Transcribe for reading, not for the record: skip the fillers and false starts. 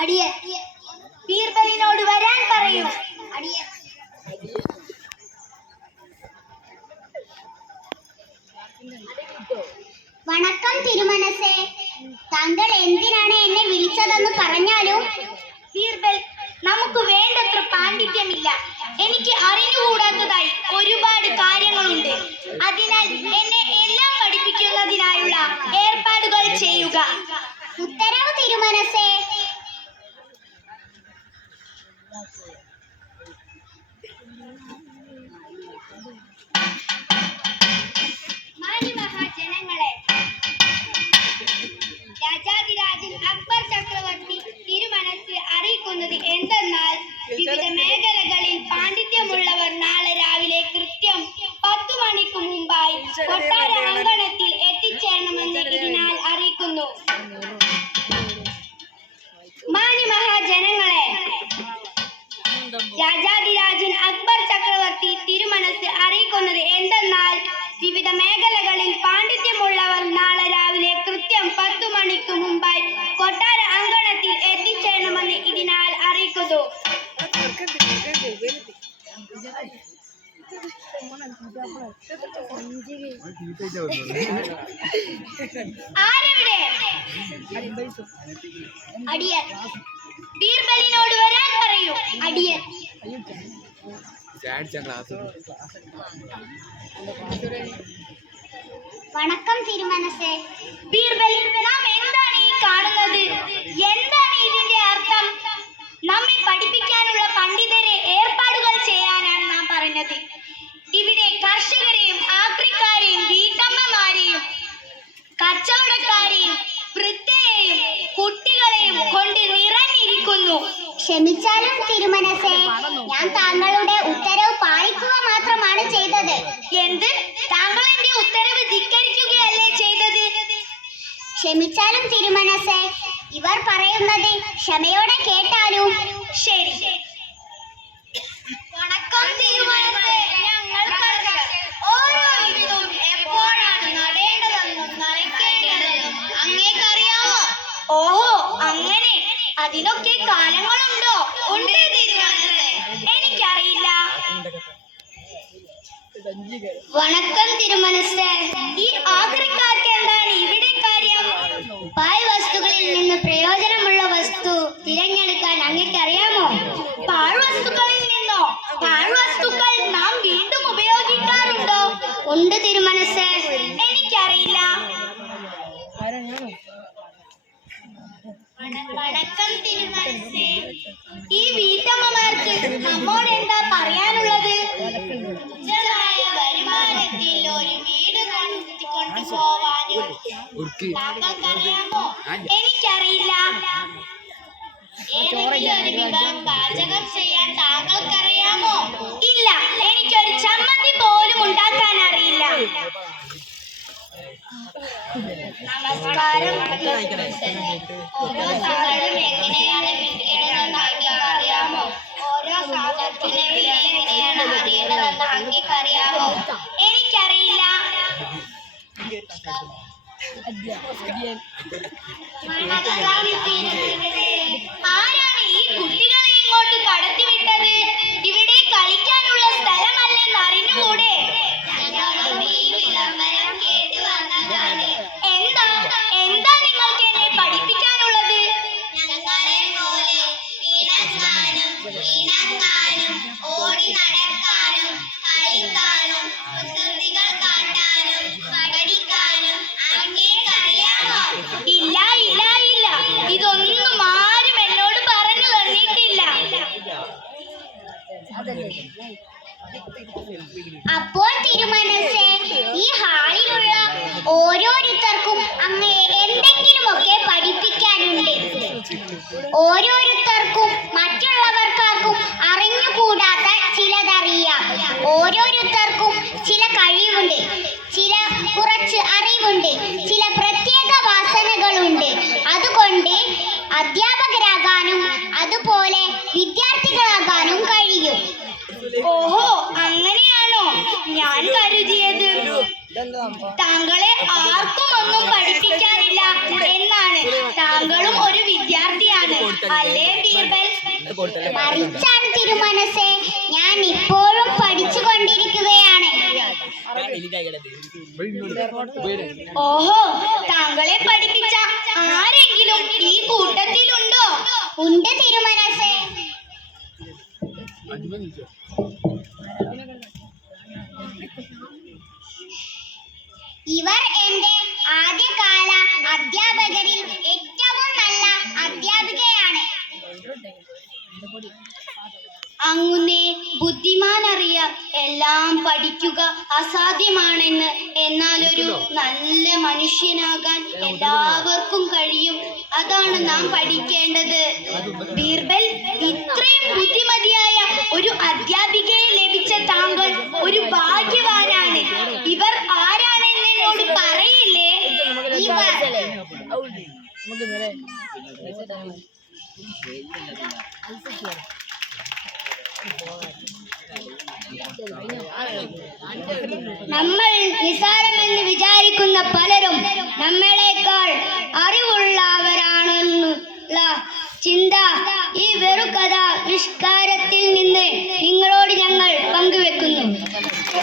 അടിയൻ ബീർബലിനോട് വരാൻ പറയൂ. അടിയൻ. വണക്കം തിരുമനസേ, താങ്കൾ എന്തിനാണ് എന്നെ വിളിച്ചതെന്ന് പറഞ്ഞാലും. ബീർബൽ, നമുക്ക് വേണ്ടത്ര പാണ്ഡിത്യമില്ല. എനിക്ക് അറിഞ്ഞുകൂടാത്തതായി ഒരുപാട് കാര്യങ്ങളുണ്ട്. അതിനാൽ എന്നെ എല്ലാം പഠിപ്പിക്കുന്നതിനായുള്ള ഏർപ്പാടുകൾ ചെയ്യുക. ഉത്തരവ് തിരുമനസേ. മാന്യമഹാജനങ്ങളെ, രാജാതിരാജൻ അക്ബർ ചക്രവർത്തി തിരുമനസ് അറിയിക്കുന്നത് എന്തെന്നാൽ, വിവിധ മേഖലകളിൽ പാണ്ഡിത്യമുള്ളവർ നാളെ രാവിലെ കൃത്യം 10 മണിക്ക് മുമ്പായി കൊട്ടാര അങ്കണത്തിൽ എത്തിച്ചേരണമെന്ന് ഇതിനാൽ അറിയിക്കുന്നു. മാന്യമഹാജനങ്ങളെ, രാജാതിരാജൻ അക്ബർ ചക്രവർത്തി തിരുമനസ് അറിയിക്കുന്നത് എന്തെന്നാൽ, വിവിധ മേഖലകളിൽ പാണ്ഡിത്യമുള്ളവർ നാളെ രാവിലെ കൃത്യം 10 മണിക്ക് മുമ്പായി കൊട്ടാര അങ്കണത്തിൽ എത്തിച്ചേരണമെന്ന് ഇതിനാൽ അറിയിക്കുന്നു. ആരെവിടെ? അടിയൻ. ബീർബലിനോട് വരാൻ പറയൂ. അടിയൻ. വണക്കം തിരുമനസേ. ബീർബൽ, നാം എന്താണ് ഈ കാണുന്നത്? എന്താണ് ഇതിന്റെ അർത്ഥം? നമ്മെ പഠിപ്പിക്കാനുള്ള പണ്ഡിതരെ ഏർപ്പാടുകൾ ചെയ്യാനാണ് നാം പറഞ്ഞത്. ഇവിടെ കർഷകരെയും ആക്രിക്കാരെയും വീട്ടമ്മമാരെയും കച്ചവടക്കാരെയും വൃദ്ധയെയും കുട്ടികളെയും കൊണ്ട് നിറഞ്ഞിരിക്കുന്നു. ക്ഷമിച്ചാലും തിരുമനസേ, ഞാൻ താങ്കളുടെ ഉത്തരവ് പാലിക്കുക മാത്രമാണ് ചെയ്തത്. എന്ത്? താങ്കൾ എന്റെ ഉത്തരവ് ധിക്കരിക്കുകയല്ലേ ചെയ്തത്? ക്ഷമിച്ചാലും തിരുമനസേ, ഇവർ പറയുന്നത് ക്ഷമയോടെ കേട്ടാലും. ശരി. വണക്കം തിരുമനസേ. ഓരോ വിത്തും എപ്പോഴാണ് നടേണ്ടതെന്നും നനയ്ക്കേണ്ടതെന്നും അങ്ങേക്കറിയാമോ? ഓഹോ, അങ്ങനെ. അതിനൊക്കെ കാലങ്ങളുണ്ടോ? ഉണ്ട് തിരുമനസേ, എനിക്കറിയില്ല. വണക്കം തിരുമനസേ, ഈ ആക്രിക്കാർക്ക് എന്താണ് ഇവിടെ കാര്യം? പായ് വസ്തുക്കളിൽ നിന്ന് പ്രയോജനമുള്ള വസ്തു തിരഞ്ഞെടുക്കാൻ അങ്ങേക്കറിയാമോ? പാഴ്വസ്തുക്കളിൽ നിന്നോ? പാഴ്വസ്തുക്കൾ നാം വീണ്ടും ഉപയോഗിക്കാറുണ്ടോ? ഉണ്ട് തിരുമനസേ, എനിക്കറിയില്ല. വണക്കം തിരുമനസേ, ഈ വീട്ടമ്മമാർക്ക് നമ്മോട് എന്താ പറയാനുള്ളത്? തുച്ഛമായ വരുമാനത്തിൽ ഒരു വീട് കൊണ്ടുപോവാനും താങ്കൾക്കറിയാമോ? എനിക്കറിയില്ല. ഏതെങ്കിലും ഒരു വിഭവം പാചകം ചെയ്യാൻ താങ്കൾക്കറിയാമോ? ഇല്ല, എനിക്കൊരു ചമ്മന്തി പോലും ഉണ്ടാക്കാൻ അറിയില്ല. നമസ്കാരം. ഓരോ സാധനം എങ്ങനെയാണ് വിൽക്കേണ്ടതെന്ന് അങ്ങേക്കറിയാമോ? ഓരോ സാധനത്തിന്റെ വില എങ്ങനെയാണ് അറിയേണ്ടതെന്ന് അങ്ങേക്കറിയാമോ? എനിക്കറിയില്ല. ആരാണ് ഈ കുട്ടികളെ ഇങ്ങോട്ട് കടത്തിവിട്ടത്? ഇവിടെ കളിക്കാനുള്ള സ്ഥലമല്ലെന്ന് അറിഞ്ഞുകൂടെ? എന്താ നിങ്ങൾക്ക് എന്നെ പഠിപ്പിക്കാനുള്ളത്? ഓടി നടക്കാനും കളിക്കാനും കുസൃതികൾ കാട്ടാനും പഠിക്കാനും അങ്ങേക്കറിയാമോ? ഇല്ല ഇല്ല ഇല്ല, ഇതൊന്നും ആരും എന്നോട് പറഞ്ഞു തന്നിട്ടില്ല. അപ്പോൾ തിരുമനസേ, ഈ ഹാളിലുള്ള ഓരോരുത്തർക്കും അങ്ങയെ എന്തെങ്കിലുമൊക്കെ പഠിപ്പിക്കാനുണ്ട്. ഓരോരുത്തർക്കും മറ്റുള്ളവർക്കാർക്കും അറിഞ്ഞുകൂടാത്ത ചിലതറിയാം. ഓരോരുത്തർക്കും ചില കഴിവുണ്ട്, ചില കുറച്ച് അറിവുണ്ട്, ചില പ്രത്യേക വാസനകളുണ്ട്. അതുകൊണ്ട് അധ്യാപകരാകാനും അതുപോലെ വിദ്യാർത്ഥികളാകാനും കഴിയും. ഓഹോ, അങ്ങനെയാണോ? ഞാൻ കരുതിയത് താങ്കളെ ആർക്കും ഒന്നും പഠിപ്പിക്കാനില്ല എന്നാണ്. താങ്കളും ഒരു വിദ്യാർത്ഥിയാണ് അല്ലേ ബീർബൽ? മറിച്ചാണ് തിരുമനസേ, ഞാൻ ഇപ്പോഴും പഠിച്ചുകൊണ്ടിരിക്കുകയാണ്. ഓഹോ, താങ്കളെ പഠിപ്പിച്ച ആരെങ്കിലും ഈ കൂട്ടത്തിലുണ്ടോ? ഉണ്ട് തിരുമനസേ. ഇവർ എന്റെ ആദ്യകാല അധ്യാപകരിൽ ഏറ്റവും നല്ല അധ്യാപികയാണ്. അങ്ങുന്നേ ബുദ്ധിമാനറിയാം എല്ലാം പഠിക്കുക അസാധ്യമാണെന്ന്. എന്നാൽ ഒരു നല്ല മനുഷ്യനാകാൻ എല്ലാവർക്കും കഴിയും. അതാണ് നാം പഠിക്കേണ്ടത്. ബീർബൽ, ഇത്രയും ബുദ്ധിമതിയായ ഒരു അധ്യാപികയെ ലഭിച്ച താങ്കൾ ഒരു ഭാഗ്യവാനാണ്. ഇവർ ആരാണെന്ന് എന്നോട് പറയില്ലേ? നമ്മൾ നിസ്സാരമെന്ന് വിചാരിക്കുന്ന പലരും നമ്മളെക്കാൾ അറിവുള്ളവരാണെന്നുള്ള ചിന്ത ഈ വെറുകഥാ വിഷ്കാരത്തിൽ നിന്ന്